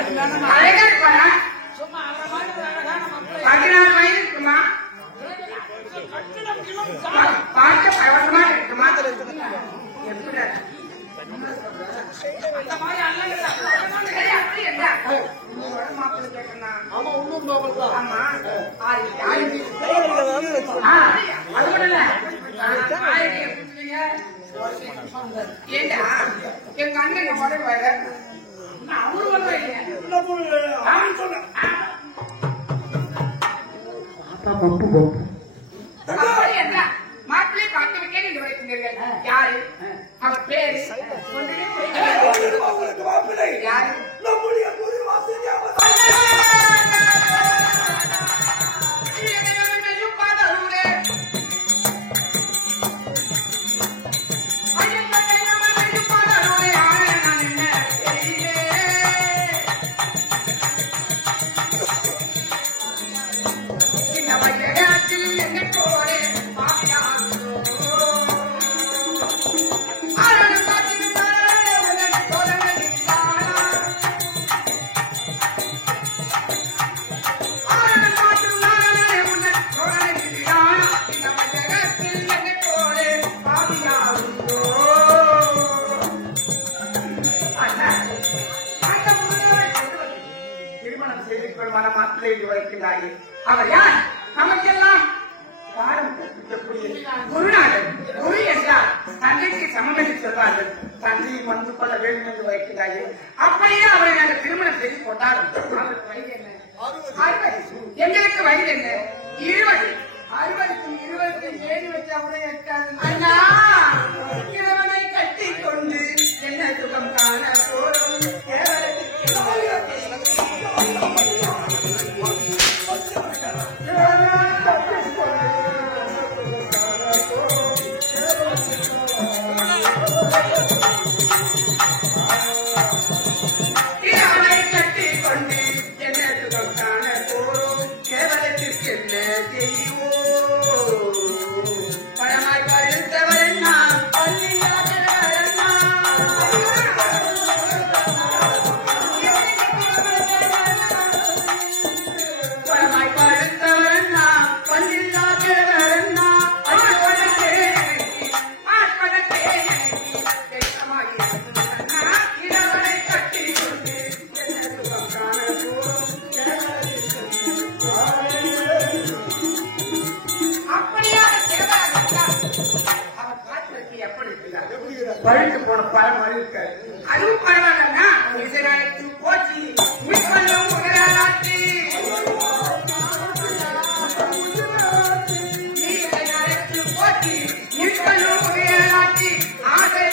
அழகா இருப்பாரா? 16 வயது இருக்குமா? பார்க்க பரவசமா இருக்குமா? எப்படி மாப்பிள்ளை கேட்கணும். ஆமா அது கூட இல்ல. ஏண்டா எங்க அண்ணன் உடவாரு அவரு வருவாங்க. மாப்பிள்ளை பார்க்கறதுக்கே நீங்க வைக்கிறீர்கள். யாரு அவர் பேரு? யாரு? அவர் யார்? நமக்கெல்லாம் குருநாதன். குரு என்றால் தந்தைக்கு சமம் என்று சொல்வார்கள். தந்தையை வந்து கொள்ள வேண்டும் என்று வைக்கிறார்கள். அப்படியே அவரை நாங்கள் திருமணம் செய்து கொண்டாலும் அவருக்கு வயது என்ன? 60. எங்களுக்கு வயது என்ன? 20. 60க்கும் 27 வச்சா கூட எட்டாது. அண்ணா இவனை கட்டி கொண்டு என்ன சுகம் காண போடும். பழுத்து போன பழம் மாதிரி இருக்காது. அதுவும் பரவாயில்லன்னா போச்சு முதலாட்சி போச்சு முதலாட்சி ஆசை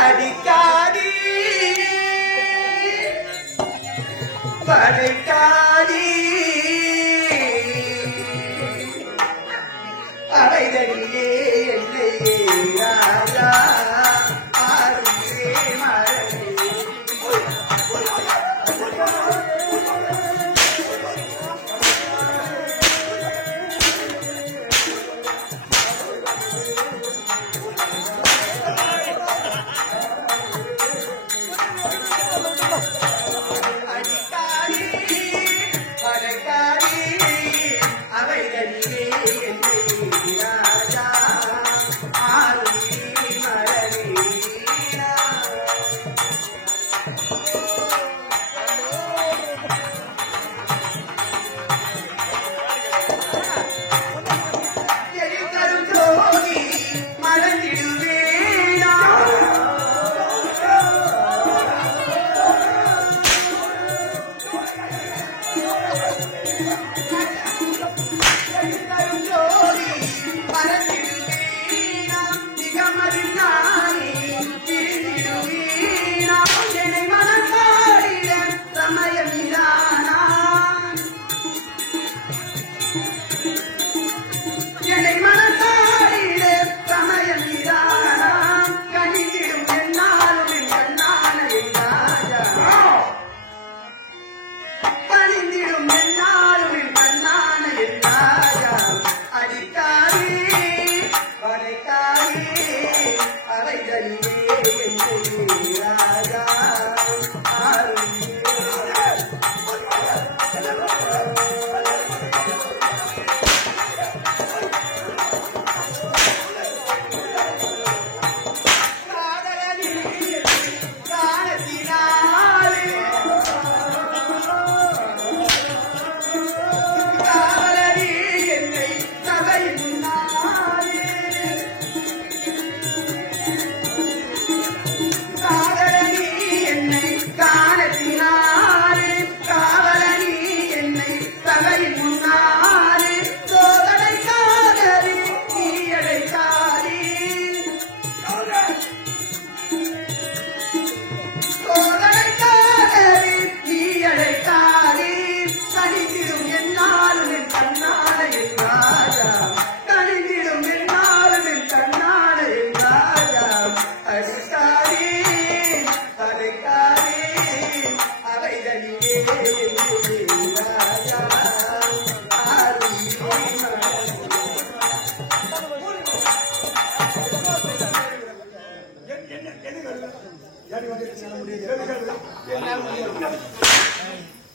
அடிக்காடி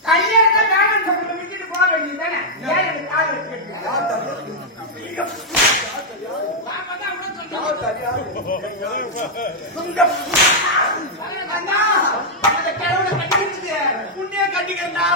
கல்யாணம் வேணும் சொல்ல விட்டுட்டு போக வேண்டியதானே புண்ணிய கட்டிக்கிறா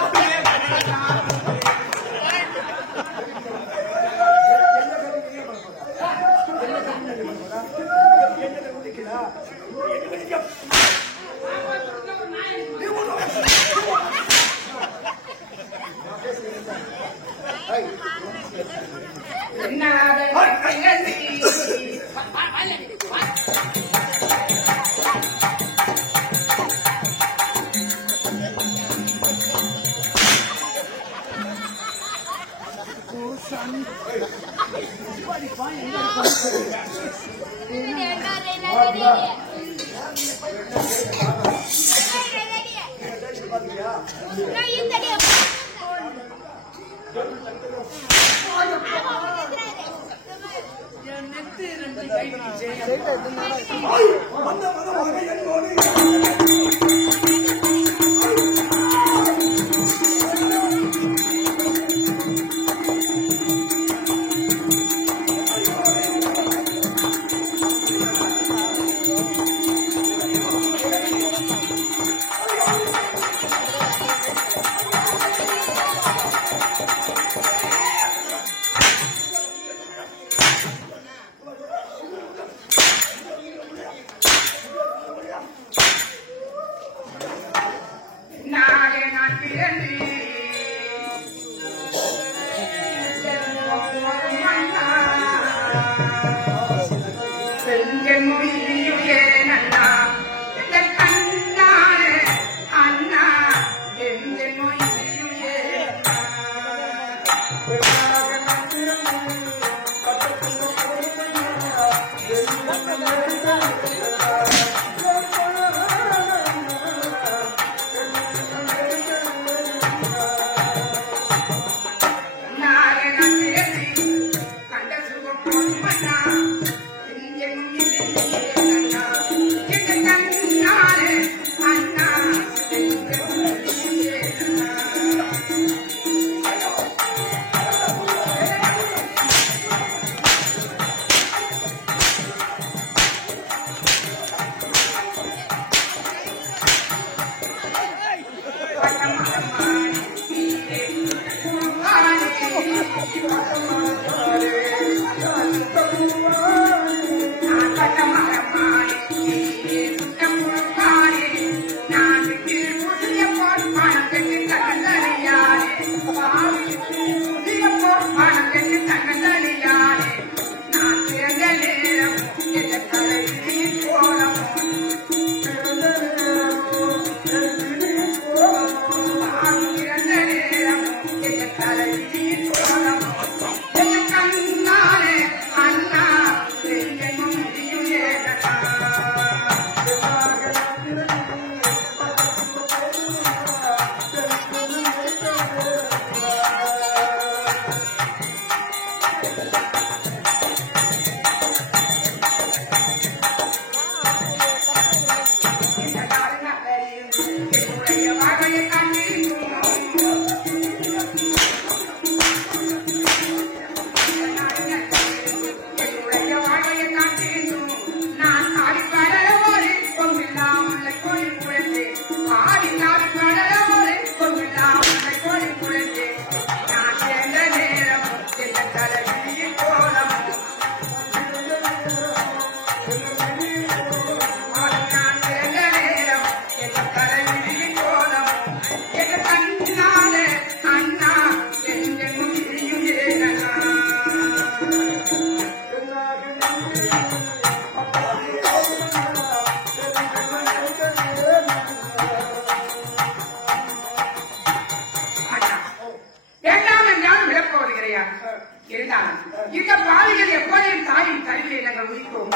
இந்த பாவிகள் எப்போதையும் தாயின் கருவியை நாங்கள் உயிர்ப்போம்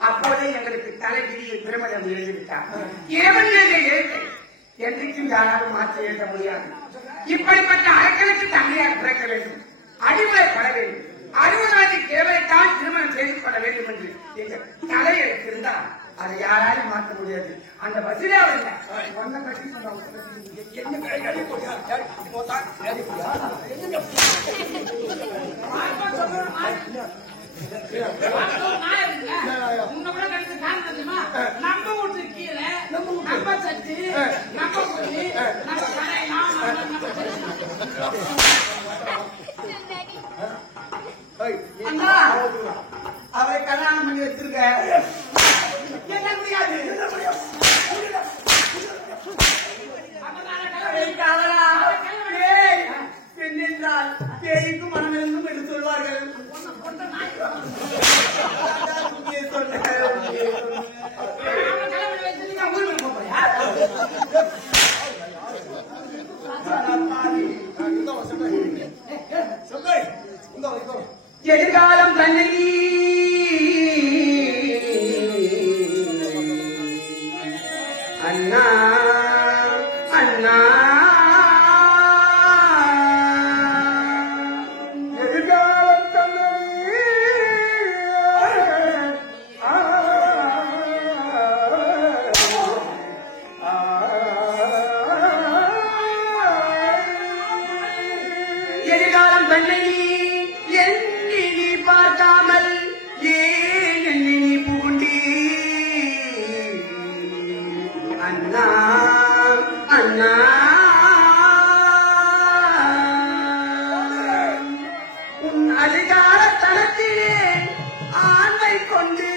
அப்போதே எங்களுக்கு தலைவிதியை பிரமணம் எழுதிவிட்டார். இறைவனுடைய எழுத்தை என்றைக்கும் யாராலும் மாற்றி எழுத முடியாது. இப்படிப்பட்ட அரக்கனுக்கு தந்தையார் பிறக்க வேண்டும், அடிமுறைப்பட வேண்டும், அறுபது கேவலைத்தான் திருமணம் செய்து கொள்ள வேண்டும் என்று எங்கள் தலையெழுத்திருந்தால் அதை யாராலும் மாற்ற முடியாது. அந்த பஸ்ஸிலே அவர் இல்லை. ஒன்ன கட்டி சொன்னாங்க. என்ன கட்டி போட்டா நம்ம வீட்டு கீழே நம்ம சச்சு நம்ம போய் நம்ம அண்ணா அவரை கல்யாணம் பண்ணி வச்சிருக்க என்ன முடியாது என்றால் பேய்க்கும் மனமிருந்தும் என்று சொல்வார்கள். எதிர்காலம் தன்னை அண்ணா அண்ணா எதிர்காலம் தன்னை எதிர்காலம் தன்னை எண்ணி நீ பார்க்காமல் ஏன் எண்ணி நீ பூண்டி அண்ணா அண்ணா உன் அதிகாரத்தனத்திலே ஆண்மை கொண்டு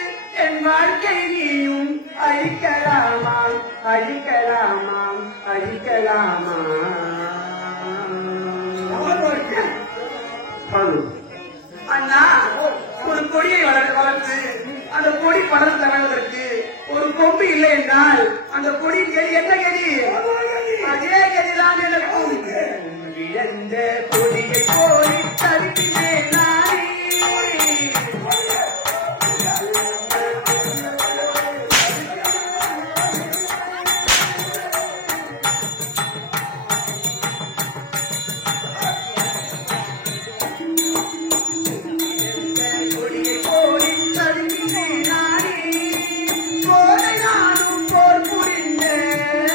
என் வாழ்க்கை நீயும் அழிக்கலாமாம் அழிக்கலாமாம் அழிக்கலாமா அண்ணா ஒரு கொடியை வளர்த்து அந்த கொடி படர்ந்து தவழ்வதற்கு ஒரு கொம்பு இல்லை என்றால் அந்த கொடி என்ன கதி? அதே கதிதான் எனக்கும். இழந்த கொடியை கோரி தவிக்கிறேன் நானே. கோரை நானும் போர் புரிந்தேன்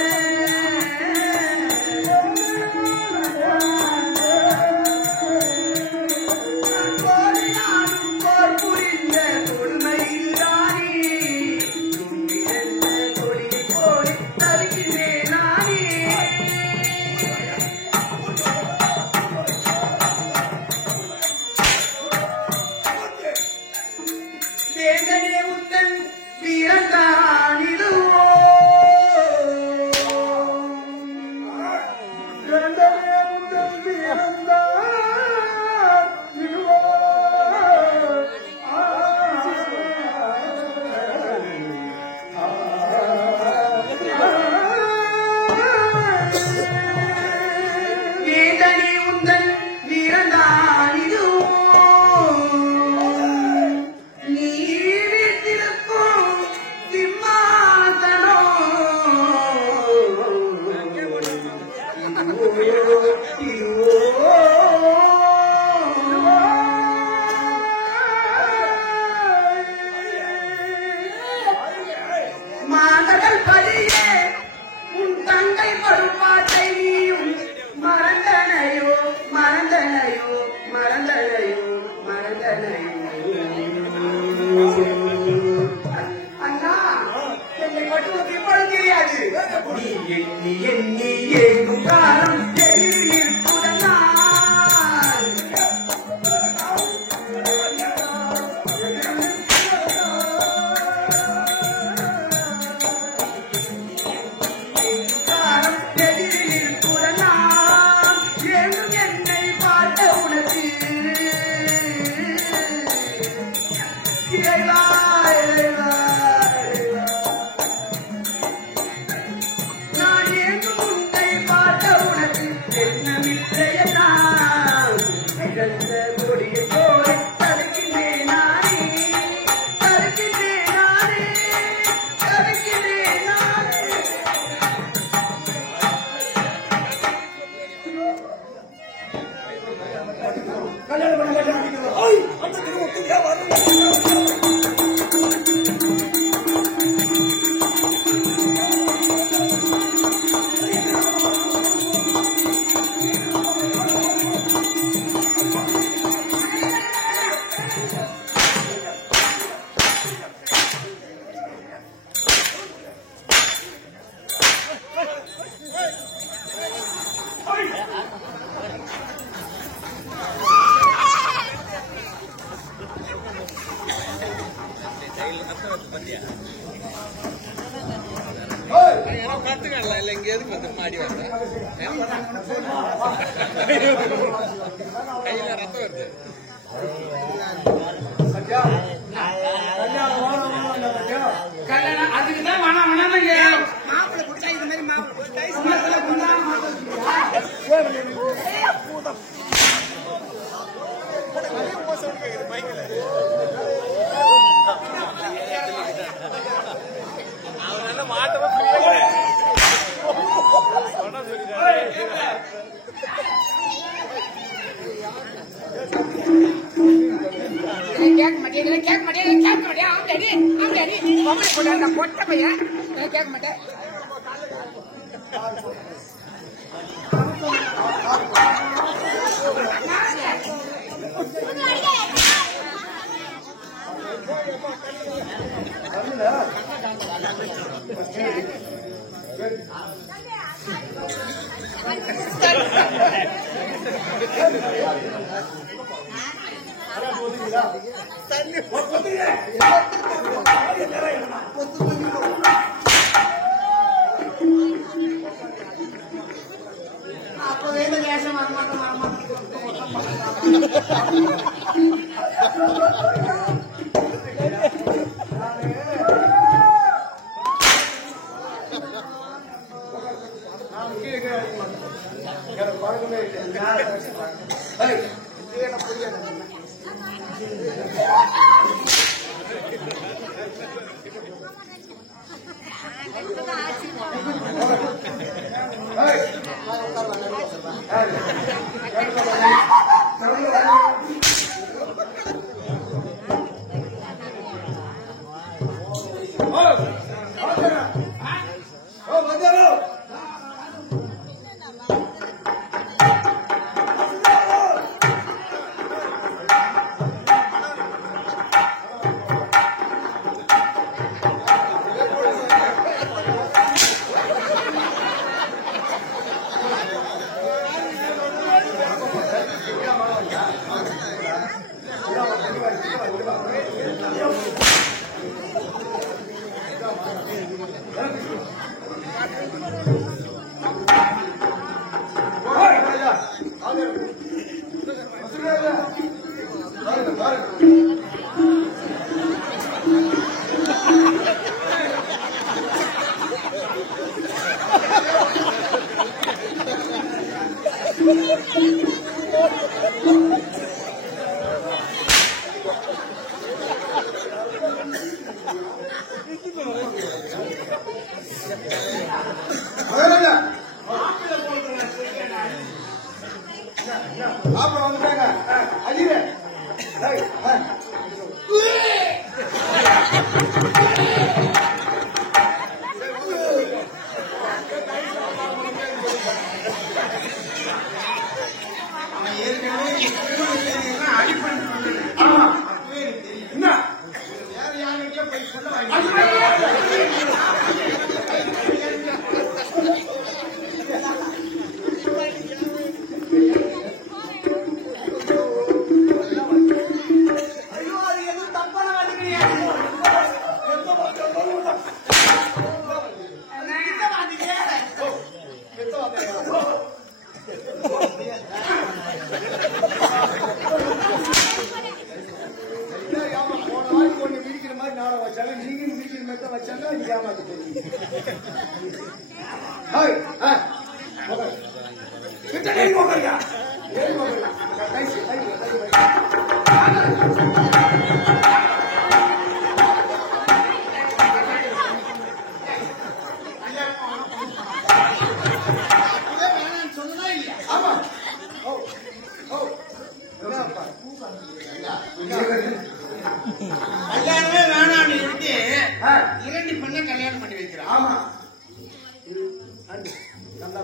ஆத்துக்காடல இல்ல இங்க எதுக்கு வந்து மாடி வர கையில ரத்தம் வருது கல்யாணம் அதுக்குதான் வேணாம் வேணாம் மாப்பிள்ளை குடிச்சா இது மாதிரி கேட்க மாட்டேன் கேட்க மாட்டேன் கேட்க மாட்டேன் ஆம்பளை ஆம்பளை பொம்பளை போட்ட பொட்ட பையன் கேட்க மாட்டேன் அப்பவே இந்த வேஷம் வரமாட்டோம் கல்யாணமே வேணாம்னு இருக்கு இரண்டு பெண்ணை கல்யாணம் பண்ணி வைக்கிறான். ஆமா நல்லா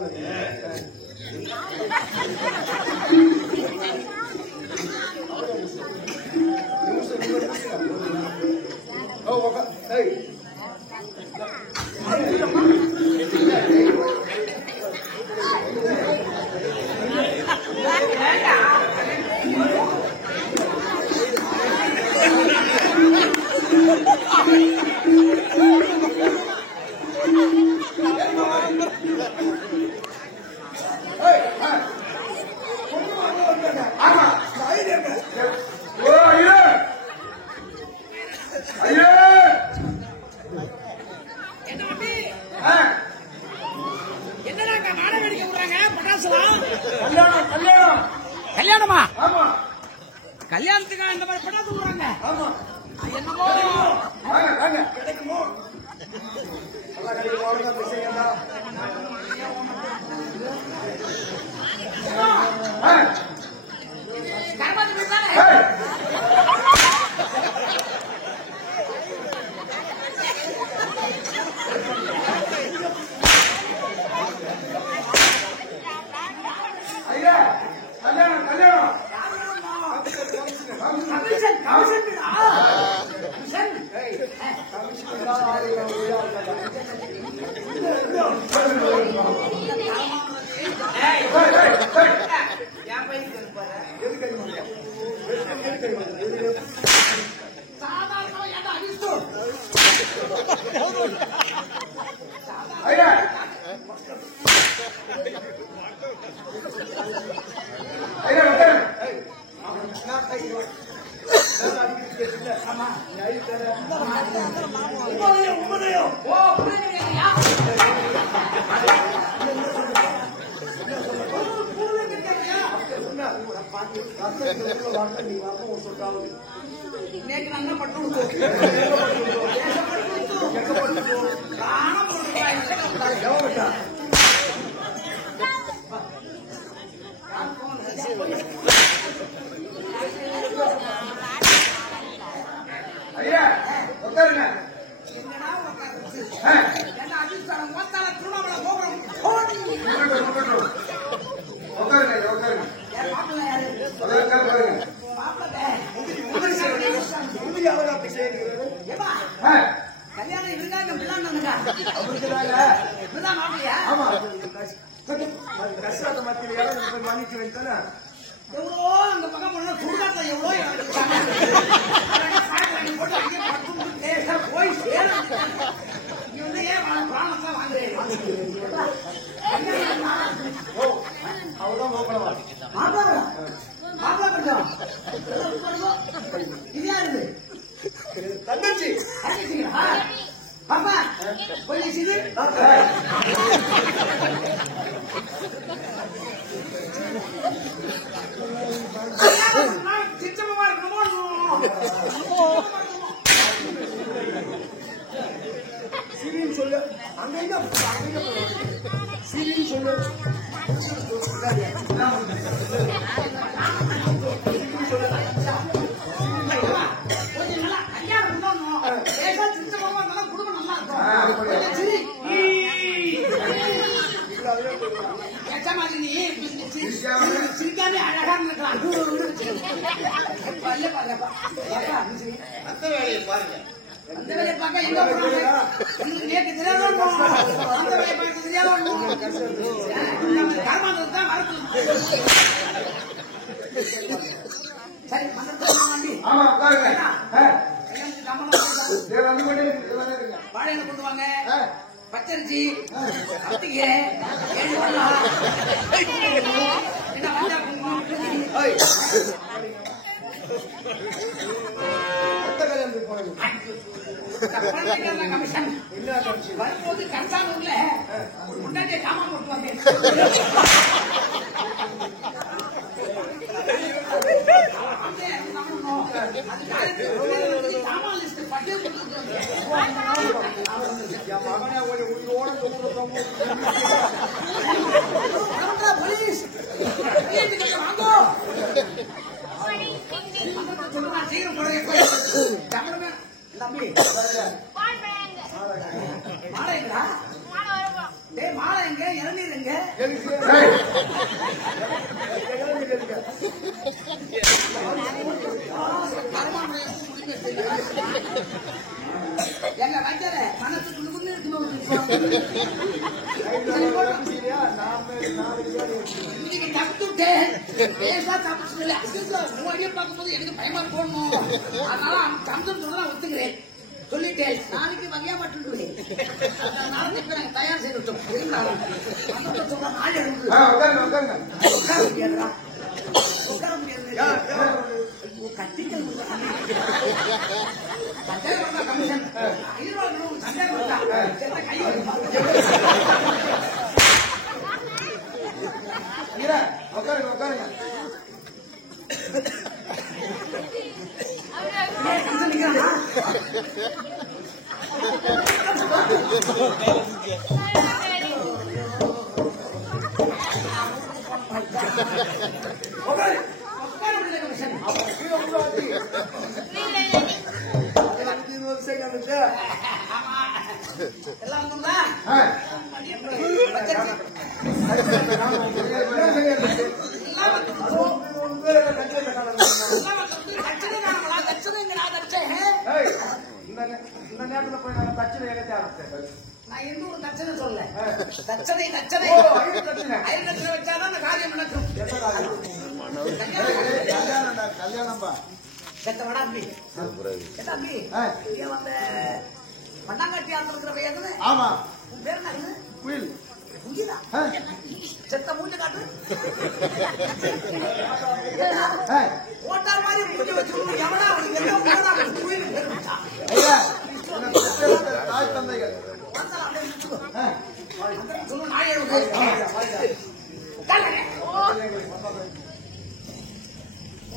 ஆமா ஓ ஐயோ ஐயோ என்னடா நாடகம் அடிக்க விடுறாங்க பட்டாசுலாம் கல்யாணம் கல்யாணம் கல்யாணமா ஆமா கல்யாணத்துக்கு இந்த மாதிரி பட்டாசு விடுறாங்க ஆமா என்னமோ வாங்க வாங்க கிடைக்குமோ நல்லா கிடைக்குமோ விஷயம் தான் கர்மாதி வீடு தானே ஐயா கல்யாணம் கல்யாணம் கமிஷன் கமிஷன் கமிஷன் என் பையனுக்கு சாதாரணமா ஏன்டா அடிச்சு ஐயா ஐயா ஓ புரியுதுயா நேற்று நல்லா பட்டு ஐயா உட்காருங்க என்னடா உட்கார்ந்து ஆ, என்ன அதிர்ஷ்டம் மொத்தால திருவண்ணாமலை கோபுரம் உட்காருங்க ஐயா, உட்காருங்க என் மாப்பிள்ளை யாரு அதான் உட்காரு பாருங்க மாப்பிள்ளை ஏப்பா ஆ, கல்யாணம் இருக்காங்க விழாண்டுங்க அவருக்குதாங்க. விழா மாப்பிள்ளையா ஆமா கஷ்டத்தை மத்தியில வாங்கிட்டு வைத்தானே எவ்வளோ அந்த பக்கம் போனா சுடுகாட்டை எவ்வளோ போட்டு அங்கே பத்து லேசா போய் சேரும் நீ வந்து ஏன் பிராணத்தான் வாங்குறேன் அவதான் போகலாம் மாப்பிள்ளை மாப்பிள்ளை கொஞ்சம் இது யாரு தங்கச்சி பாப்பா கொஞ்சம் சிறு சித்தமா இருக்கணும் சிரின்னு சொல்லு அங்க எங்க சிரின்னு சொல்லு கொஞ்சம் நல்லா கல்யாணம் பண்ணணும் லேசா சித்தமா இருந்தாலும் குடும்பம் நல்லா இருக்கும் கொஞ்சம் சிரி சிரிக்காம அழகா இருக்கலாம் பல்ல பாருப்பா அந்த வேலையை பாருங்க அந்த வேலையை பார்க்க எங்க போறாங்க உங்களுக்கு நேற்று தெரியாத அந்த வேலையை பார்க்க தெரியாத கர்மாந்தம் தான் வரணும் சரி மந்திரத்தை ஆமா உட்காருங்க வந்து கொண்டே இருங்க வாழையில கொண்டு வாங்க ஆ, பச்சரிசி கத்திரிக்கை என்ன வந்தா மொத்த கல்யாணத்துக்கு போறீங்க கமிஷன் வரும்போது கன்சாங்கல்ல முன்னாடியே சாமான் போட்டு வந்தேன் சாமான் லிஸ்ட் பட்டியல் என் மகனே ஒரு உயிரோட போலீஸ் வாங்கோ சீக்கிரம் போடுறேன் தம்பி மாலை எங்கடா டேய் மாலை எங்க இளநீர் எங்க எங்க வச்சர மனசு குழுக்குன்னு இருக்கணும் இன்னைக்கு தப்பிட்டேன் பேசா தப்பிச்சு மூவாடியே பார்க்கும்போது எனக்கு பயமா போடணும் அதனால சந்தோஷத்தோட நான் ஒத்துக்கிறேன் சொல்லிட்டேன் நாளைக்கு வகையா மட்டும் நாளைக்கு நாங்க தயார் செய்து விட்டோம் சொல்ற நாள் எழுந்து உட்கார முடியாது கட்டிக்கல் கமிஷன் கை உட்காருங்க உட்காருங்க எல்லாம் இந்த நேரத்துல போய் நான் தச்சனை நான் எந்த ஒரு தச்சனை சொல்ல தச்சனை தச்சனை ஐநூறு வச்சாதான் அந்த காரியம் நடக்கும் கல்யாணம்பா செத்த வடாம்பி செத்தாம்பி இங்க வந்த மண்ணாங்கட்டி ஆண்டு இருக்கிற பையன் ஆமா உன் பேர் என்ன குயில் குயிலா செத்த மூஞ்ச காட்டு ஓட்டார் மாதிரி மூஞ்ச வச்சு எவனா குயில் பேர் வச்சா தாய் தந்தைகள் சொல்லு நாயே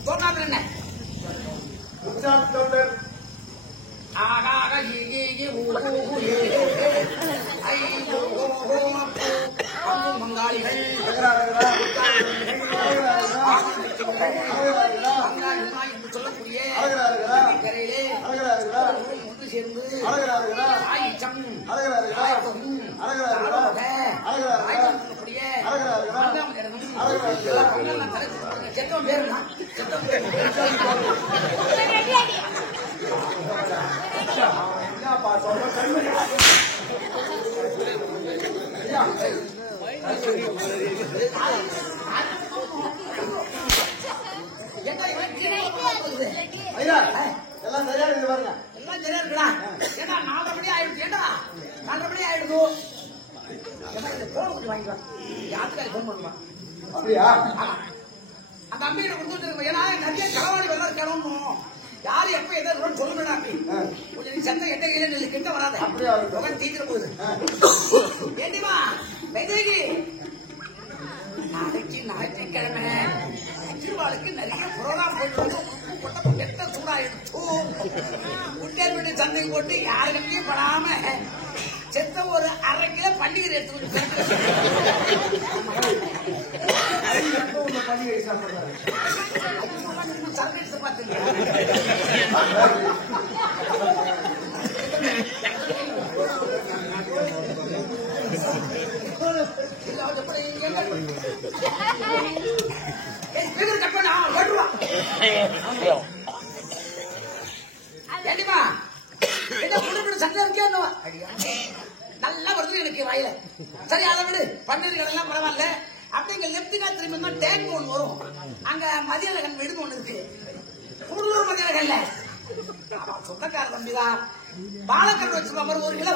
தோட்டாது என்ன உச்சாட்டோடர் ஆகாக ஈகி மங்காளிகள் என்று சொல்லக்கூடிய கரையிலே ஒன்று சேர்ந்து ஆயிச்சம் செத்தவன் பேருனா செத்தவன் பேரு எல்லாம் சரியா இருக்கு பாருங்க எல்லாம் சரியா இருக்குடா ஏன்னா 4:30 மணி ஆயிடுச்சு ஏண்டா 4:30 மணி ஆயிடுது போன் கொஞ்சம் வாங்கிக்கலாம் யாத்துக்காரி போன் பண்ணுவான் அப்படியா அந்த அம்பிகிட்ட கொடுத்துட்டு ஏன்னா நிறைய களவாடி வெள்ளம் கிளம்பணும் யாரு எப்ப எதாவது சொல்லுடா அப்படி கொஞ்சம் நீ சந்தை எட்ட கிட்ட வராது அப்படியா தீக்கிற போகுது ஏண்டிமா வெங்கடேகி நாளைக்கு ஞாயிற்றுக்கிழமை திருவாளுக்கு நிறைய புரோடா போயிட்டு எட்ட சூடா எடுத்து முட்டேர் வீட்டு சந்தைக்கு போட்டு யாருக்கிட்டையும் படாம செத்த ஒரு 1/2 கிலோ பண்டிகை எடுத்து பண்டிகை சாப்பிடுறாரு சர்வீஸ் பாத்துங்க நல்லா வருது எனக்கு வாயில சரி அதை விடு பன்னீர்கள் எல்லாம் பரவாயில்ல அப்படிங்க லெப்டினா திரும்பி டேங்க் ஒண்ணு வரும் அங்க மதியழகன் வீடு ஒண்ணு இருக்கு கூடலூர் மதியழகன்ல சொந்தக்கார தம்பிதான் பாலக்கல் வச்சுக்கோ மாதிரி 1 கிலோ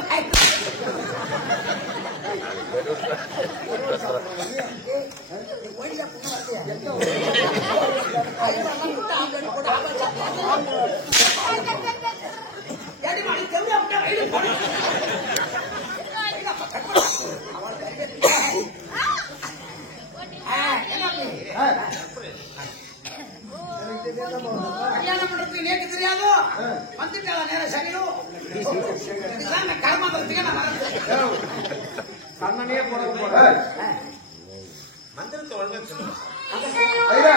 கல்யாணம் பண்றதுக்கு நேற்று தெரியாதோ வந்துட்டால நேரம் சரியோ கர்மாந்திரத்துக்கு நான் வரேன் கண்ணனே போட போறேன் மந்திரத்தை ஒழுங்கா சொல்லு. ஐயா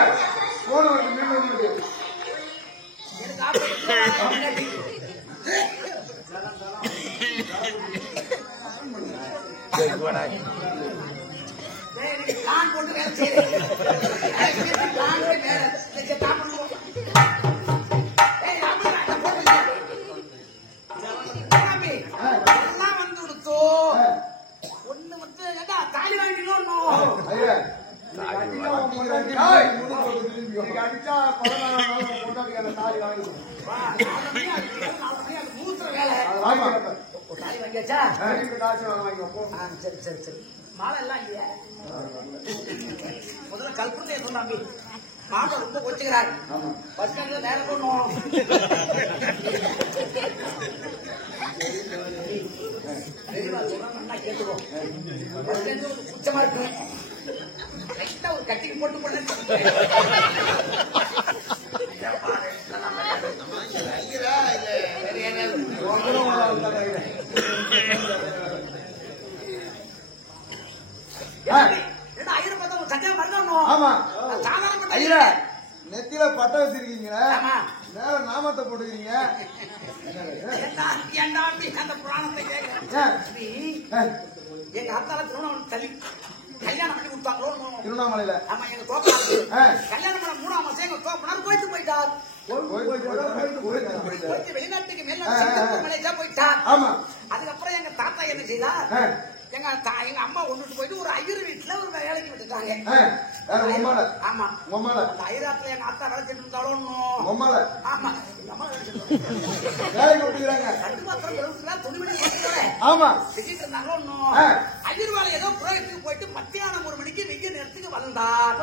போன வந்து மீண்டும் நான் போட்டு வேலை செய்யறேன் எல்லாம் வந்து கொடுத்தோ ஒண்ணு வந்து தாலி வாங்கிடணும் அடிச்சா 16 நாள் கொண்டாடி தாலி வாங்கி மூத்த கொடுக்குற வேலை. ஆமா. ஒரு தாலி வாங்கியாச்சா? காசு வாங்க போ. சரி சரி சரி. மாலை எல்லாம் இல்லையா? முதல்ல கல்பனை சொன்னாம்பி. மாலை ரொம்ப கொச்சுக்கிறார். பஸ் ஸ்டாண்ட்ல நேரம் போடணும். நல்லா கேட்டுக்கோ. பஸ் ஸ்டாண்ட் குச்சமா இருக்கு. லைட்டா ஒரு கட்டிங் போட்டு போட்டு நெத்தியில பட்டை வச்சிருக்கீங்க, மேல நாமத்தை போட்டுக்கிறீங்க. அந்த புராணத்தை எங்க அத்தால திருவண்ணாமலை தள்ளி கல்யாணம் பண்ணி கொடுத்தாங்களோ திருவண்ணாமலையில. ஆமா, எங்க தோப்பாளர் கல்யாணம் பண்ண 3ஆம் மாசம் எங்க தோப்பனார் போயிட்டு போயிட்டார். வெளிநாட்டுக்கு மேல மலேசியா போயிட்டார். ஆமா. அதுக்கப்புறம் எங்க தாத்தா என்ன செய்தார், எங்க அம்மா கொண்டுட்டு போயிட்டு ஒரு ஐயர் வீட்டுல ஒரு வேலைக்கு விட்டுட்டாங்க. ஆமா, அந்த ஐராத்துல எங்க அத்தா வேலை செஞ்சு இருந்தாலும் ஆமா வேலைக்கு விட்டுக்கிறாங்க. துணிமணி செஞ்சுட்டு இருந்தாங்களோ ஐயர் வேலை ஏதோ புரோகத்துக்கு போயிட்டு மத்தியானம் 1 மணிக்கு வெய்ய நேரத்துக்கு வந்தார்.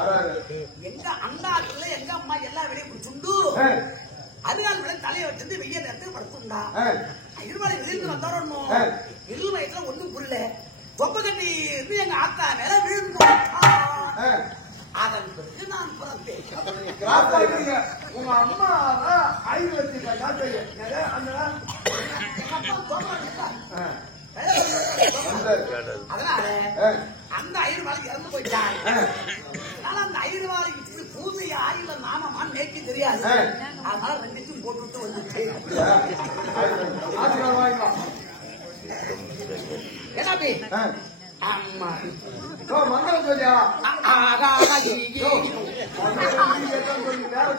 எங்க அண்ணாத்துல எங்க அம்மா எல்லா வேலையும் பிடிச்சுண்டு அதனால மேல தலையை வச்சிருந்து வெய்ய நேரத்துக்கு படுத்துண்டா. ஐயர் வேலை வெளியிட்டு வந்தாரோ இரு வயசுல ஒண்ணும் புரியல. தொப்ப கட்டி இருந்து எங்க ஆத்தா மேல விழுந்தோம். அதன் பிறகு நான் பிறந்தேன். உங்க அம்மா ஐந்து வச்சிருக்க அதனால அந்த ஐயர்வாளி இறந்து போயிட்டாங்க. அதனால அந்த ஐயர்வாளி பூஜையா இல்ல நாமமா நேற்று தெரியாது. அதனால 2த்தையும் போட்டுவிட்டு வந்துச்சு. ஏதாபி ஆமா மங்களம் சொல்லியா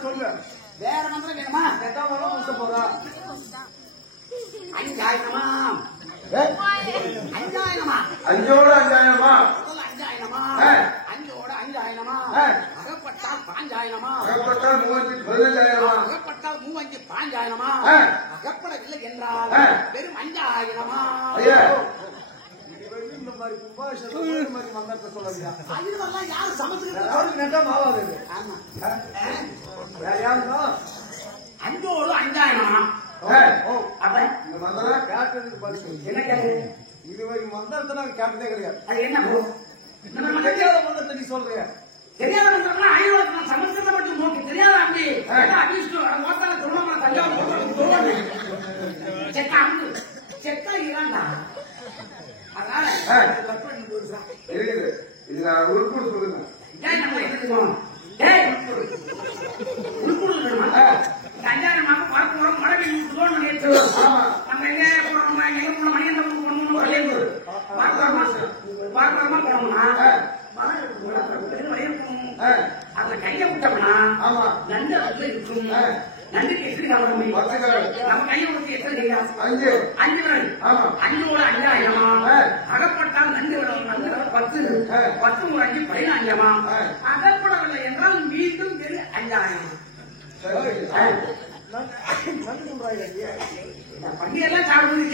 சொல்லு. வேற மந்திரம் வேணுமா? போதா 5000 5000 5ஓட 5000 5000 5ஓட 5000 அகப்பட்டால் 5000 அகப்பட்டால் 15,000 அகப்பட்டால் 5000 அகப்படவில்லை என்றால் வெறும் 5000. ஐயா இந்த மாதிரி கும்பாபிஷேகம் மாதிரி மந்திரத்தை சொல்லுங்க. அதெல்லாம் யாரும் சமத்துக்கு யாருக்கு நெட்டம் ஆகாது. ஆமா, வேற யாருன்னா 5ஓட 5000 அப்ப இந்த மந்திரம் கேட்டதுக்கு பதில் என்ன கேட்கு? இதுவரைக்கும் மந்திரத்தை நாங்க கேட்டதே கிடையாது. அது என்ன தெரியாத மந்திரத்தை நீ சொல்றியா? தெரியாத மந்திரம்னா ஐயோட சமஸ்கிருதப்பட்டு நோக்கி தெரியாத அப்படி மோத்தால திருவண்ணாமலை தஞ்சாவூர் செக்கா செக்கா இராண்டா. அதனால இருக்குது. இது நான் உருப்பூர் சொல்லுங்க. ஏன் நம்ம எடுத்துக்கணும்? ஏய் உருப்பூர் சொல்லுமா? 5000 பார்த்து வரும் மழை பெய்யும் நேற்று நம்ம எங்க போறோம், எங்க போன மணியந்தம் போடணும் பார்க்கறமா போனோம்னா அதுல கையை விட்டோம்னா நண்டு அதுல இருக்கும். நண்டுக்கு எப்படி காலம் நம்ம கையை விட்டு எத்தனை கையா? 5 விரல். 5ஓட 5000 அகப்பட்டால் நண்டு விடும். 10 10 ஒரு 5 15 அகப்படவில்லை என்றால் மீண்டும் 5000. பண்டிகைலாம் சாப்பிடுவது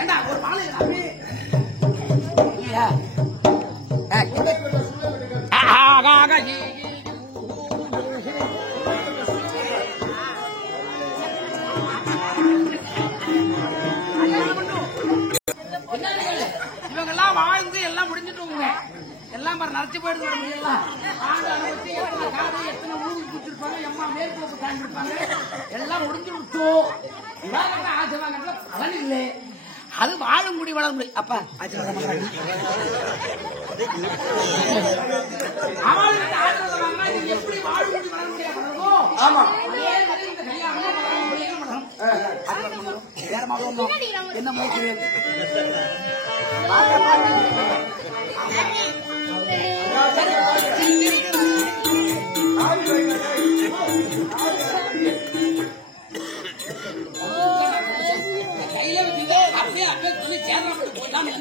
ஏண்டா ஒரு மாலை இவங்க எல்லாம் வாழ்ந்து எல்லாம் முடிஞ்சிட்டு எல்லாம் நரைச்சு போயிடுது. எல்லாம் எத்தனை ஊருக்கு குடிச்சிருப்பாங்க, எம்மா மேற்கு காண்டிருப்பாங்க, எல்லாம் முடிஞ்சு விட்டோம். ஆசீர்வாதம் பலன் இல்லை. அது வாழும் முடி வளர முடியும். அப்ப அவளுக்கு ஆசீர்வாதம் எப்படி வாழும் முடி வளர முடியாமோ இந்த கல்யாணம் என்ன முடிக்கிறேன். கையில வச்சுட்டு அப்படியே அப்படியே துணி சேர்ந்து போட்டான்னு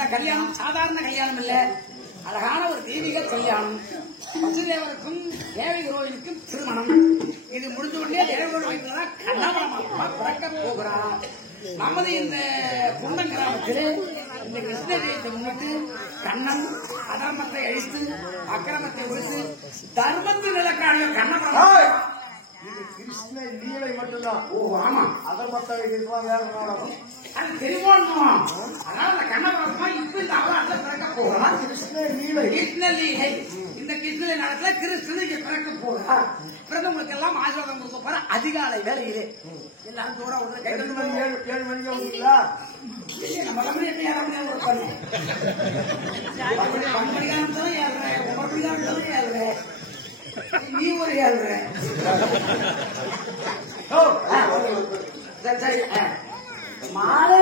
இந்த கல்யாணம் சாதாரண கல்யாணம் இல்ல, அழகான ஒரு தெய்வீக கல்யாணம். வசுதேவருக்கும் தேவகி ரோஹினிக்கும் திருமணம். இது முடிஞ்ச உடனே தேவகி ரோஹினி கண்ணபரமாத்மா பிறக்க போகிறார். நமது இந்த குண்டம் கிராமத்தில் இந்த கிருஷ்ண ஜெயத்தை முன்னிட்டு கண்ணன் அதர்மத்தை அழித்து அக்கிரமத்தை ஒழித்து தர்மத்தின் நிலக்காரிய கண்ணபரமா இது கிருஷ்ண லீலை மட்டும்தான். ஓ ஆமா, அதர்மத்தை வேற நாடகம். அது தெரியுமோ? அதனால அந்த கண்ணபரமா இப்ப இந்த அவரால் பிறக்க போகிறார். கிருஷ்ண லீலை. கிருஷ்ண லீலை. இந்த கிருஷ்ண நடத்துல கிருஷ்ணனுக்கு பிறக்க போகிறார். பிரதமருக்கு எல்லாம் ஆசீர்வாதம் கொடுக்க போற அதிகாலை வேலையிலே எல்லாரும் தூர ஒரு 7 மணிக்கு வந்துங்களா? நம்ம கம்பெனி எப்படி யாராவது ஒரு பண்ணு 10 மணிக்கு ஆரம்பிச்சாலும் ஏழுறேன், 9 மணிக்கு ஆரம்பிச்சாலும் ஏழுறேன், நீ ஒரு ஏழுறேன். சரி சரி, மாலை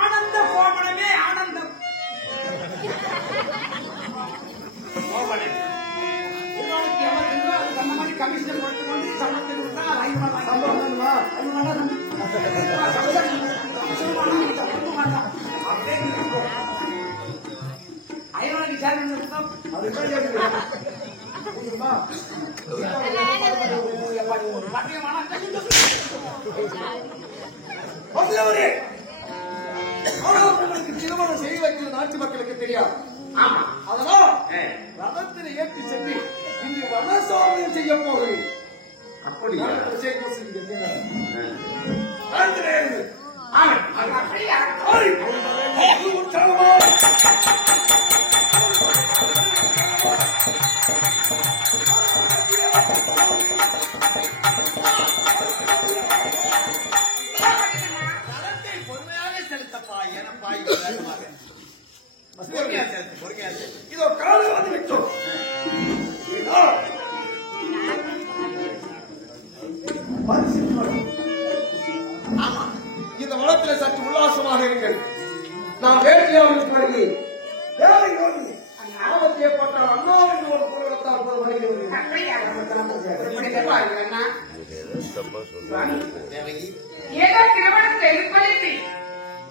ஆனந்த கோபனமே ஆனந்தம். அந்த மாதிரி கமிஷன் போட்டுக்கொண்டு சம்பளத்தில் கொடுத்தா 5 திருமணம் செய்ய வைக்கிறது நாட்டு மக்களுக்கு தெரியாது. அதனால் ரதத்தில் ஏற்றி சென்று இன்று வனசோதனை செய்ய போகிறேன். அப்படியா? பொறுமையாக செலுத்தப்பா. ஏனப்பா பொறுமையா செலுத்து. இதோ காலம் வந்து விட்டோம். ஆமா, இந்த வளத்தில் சற்று உல்லாசமாக இருங்கள். நான் வேட்டையாளர்களுக்கு வருகிறேன். ஆபத்து ஏற்பட்டால் அண்ணா என்று ஒரு குரலத்தால் கூட வருகிறது. ஏதோ திருமணத்தை எதிர்ப்பதற்கு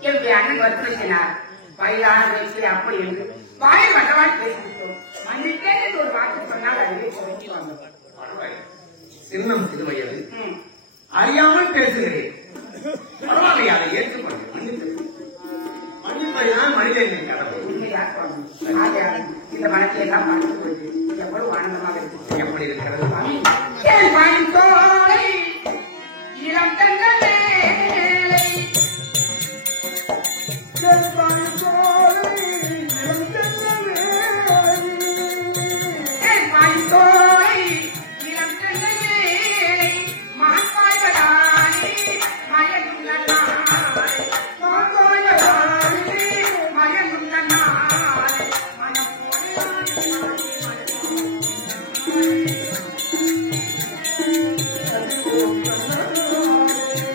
என்னுடைய அண்ணன் வற்புறுத்தினார். வயதான வயசில் அப்படி என்று வாய் மட்டவாய் பேசிவிட்டோம். மன்னிக்கேன் என்று ஒரு வாக்கு சொன்னால் அதுவே சொல்லி வந்தோம். சின்னம் திருவயது அறியாமல் பேசுகிறேன். பரவாயில்லை, அதை ஏற்றுக்கொண்டு மன்னிப்பதுதான் மனிதனின் கடமை. உண்மையா சொல்லணும். ஆகையால் இந்த மனத்தை எல்லாம் பார்த்துக் கொண்டு எவ்வளவு ஆனந்தமாக இருக்கு. எப்படி இருக்கிறது? என் பணித்தோலை இளம் தங்களே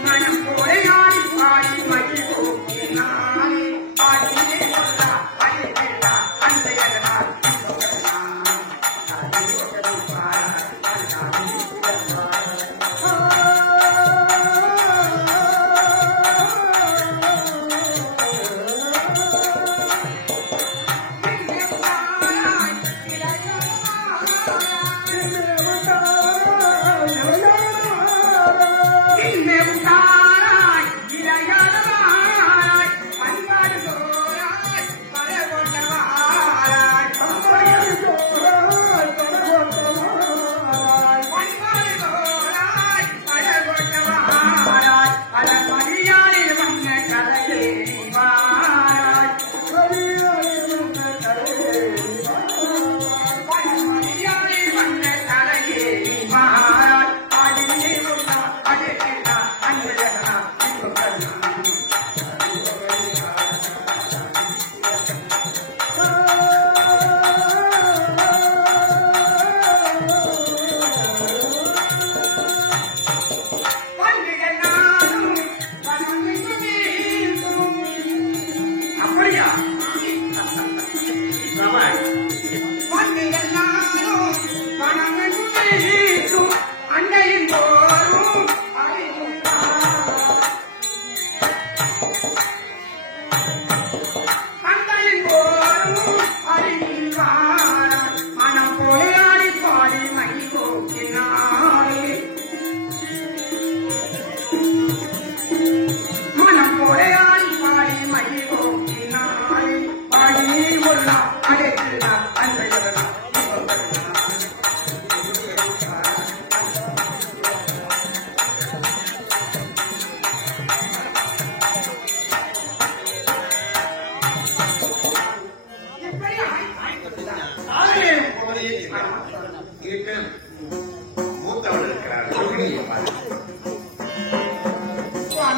மனம் போல நாடி பாடி மகிழ்வோம்.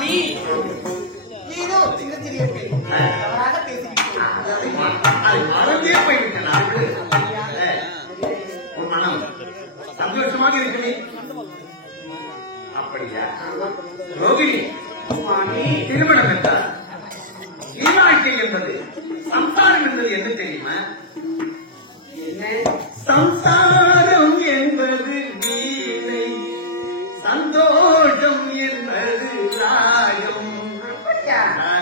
சுவாமி ஏதோ சின்ன சிறிய பெண் தவறாக பேசிக்கிட்டேன். அது மறந்தே போய்விட்டேன். உன் மனம் சந்தோஷமாக இருக்குமே. அப்படியா ரோகிணி? திருமணம் என்றால் வாழ்க்கை என்பது சம்சாரம் என்பது என்ன தெரியுமா? சம்சாரம் என்பது வீணை, சந்தோஷம் என்பது ராகம்,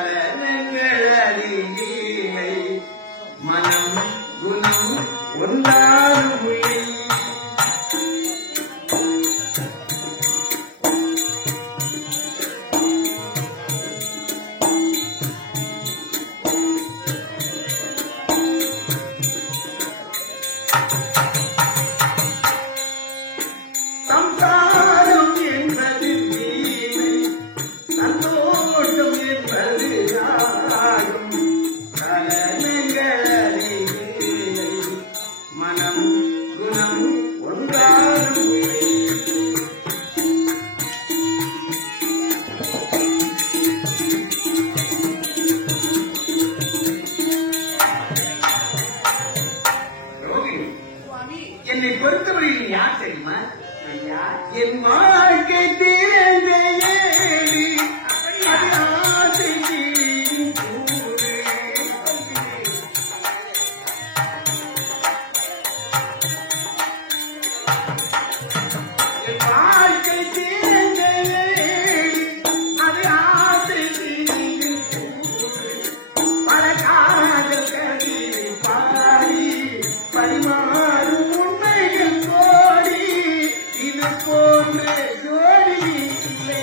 நலனங்களீலை, மனம் குணம் ஒன்றாரும் என்னை பொறுத்தவரையில் யார் தெரியுமா? என் வாழ்க்கை திறந்த ஏடி, ஆசை தீரும் கூடு. என் வாழ்க்கை திறந்த ஏடி, அது ஆசை தீரும் கூடு. பல காதல் கதை பாடி பரிமாறும் உண்மைகள் கோடி, இது போன்ற ஜோடி இல்லை,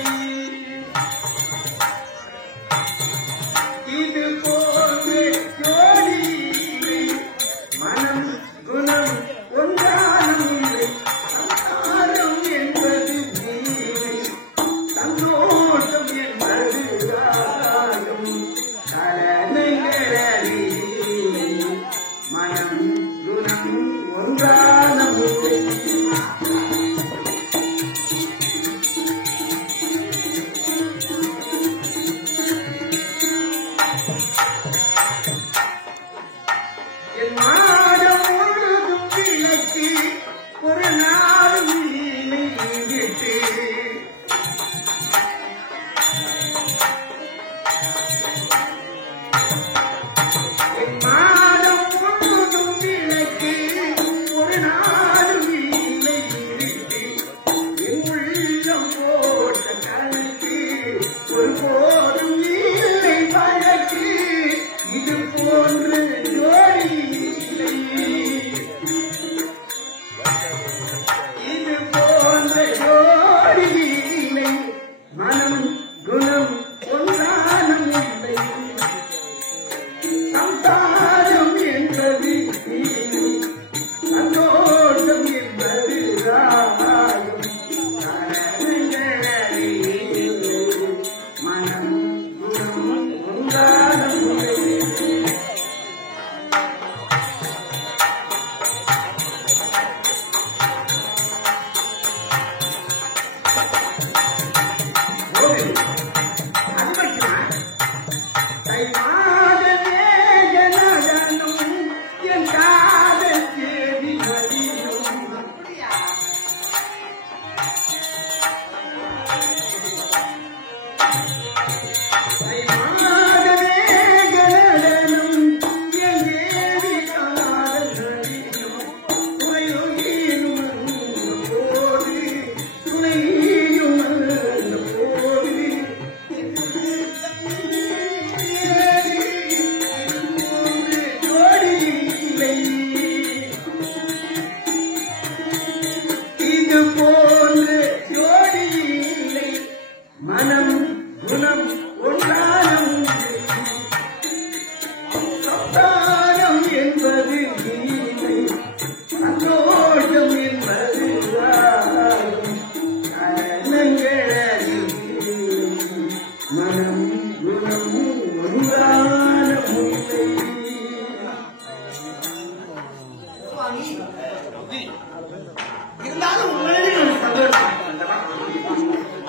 இது போன்ற ஜோடி இல்லை, மனம் குணம் ஒன்றாலும் இல்லை, சம்சாரம் என்பது நீலை, சந்தோஷம் என்பது ராகம், கலனைகளீலை, மனம் குணம் ஒன்றாலும் இல்லை. என் மாடம் முழுதும் விளக்கி ஒரு நாளும் இல்லை விட்டு, என் மாடம் முழுதும் விளக்கி ஒரு நாளும் இல்லை விட்டு, என் உள்ளம் போட்ட கணக்கு ஒரு போதும் இல்லை வழக்கு, இது போன்ற ஜோடி இல்லை, இது போன்ற ஜோடி இல்லை, மனம் குணம் ஒன்றானும் இல்லை, சம்சாரம் என்பது நீலை, சந்தோஷம் என்பது ராகம், கலனங்களீலை, மனம் குணம் ஒன்றானும் இல்லை. இது போன்ற ஜோடி இல்லை, மனம் குணம் ஒன்றானும் இல்லை, சம்சாரம் என்பது நீலை, சந்தோஷம் என்பது ராகம், கலனங்களீலை, மனம் குணம் ஒன்றானும் இல்லை. சுவாமி இருந்தாலும் உங்களிடம் சந்தோஷம் வந்தவா?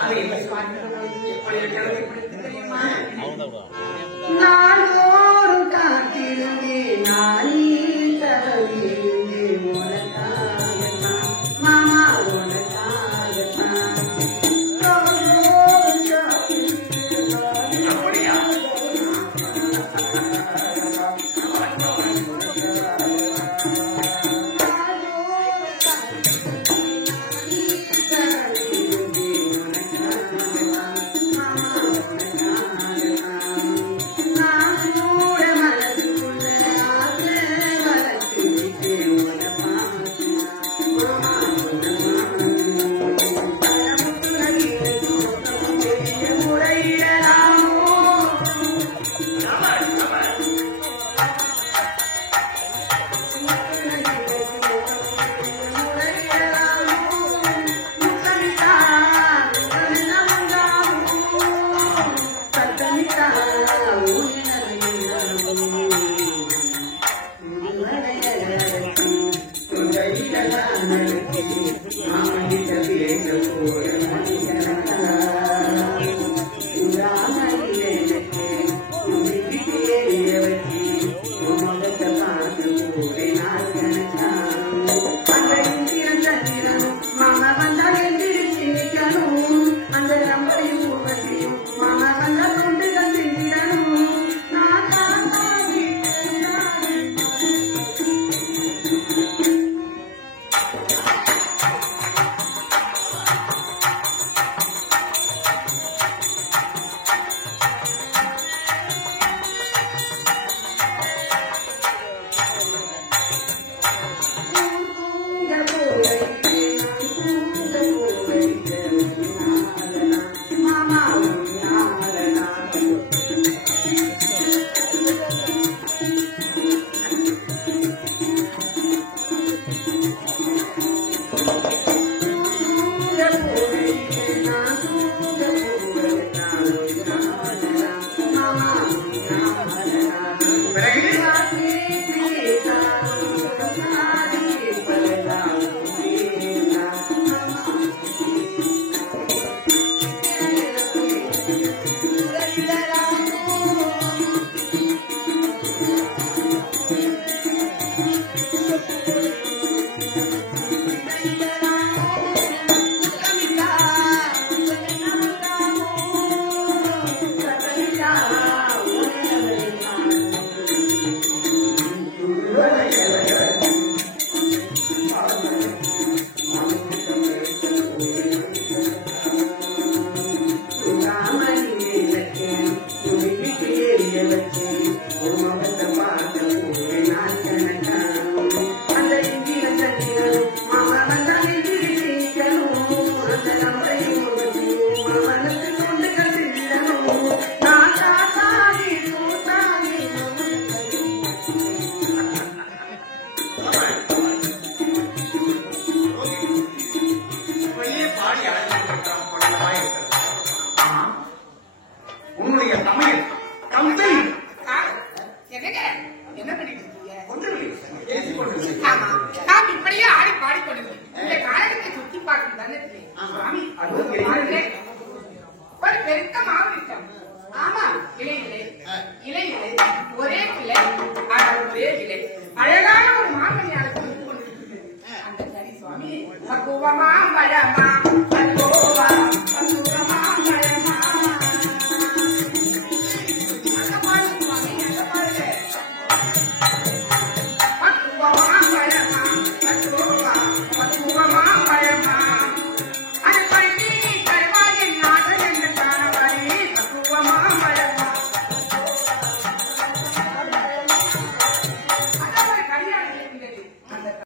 அது எப்படி இருக்கிறது? நானோரும் காத்திருந்தே நானே தரவிருந்தே உனக்காகத்தான் மாமா உனக்காகத்தான் நானோரும் காத்திருந்தே அப்படியா? உன்னுடைய சமையல் கம்பெனி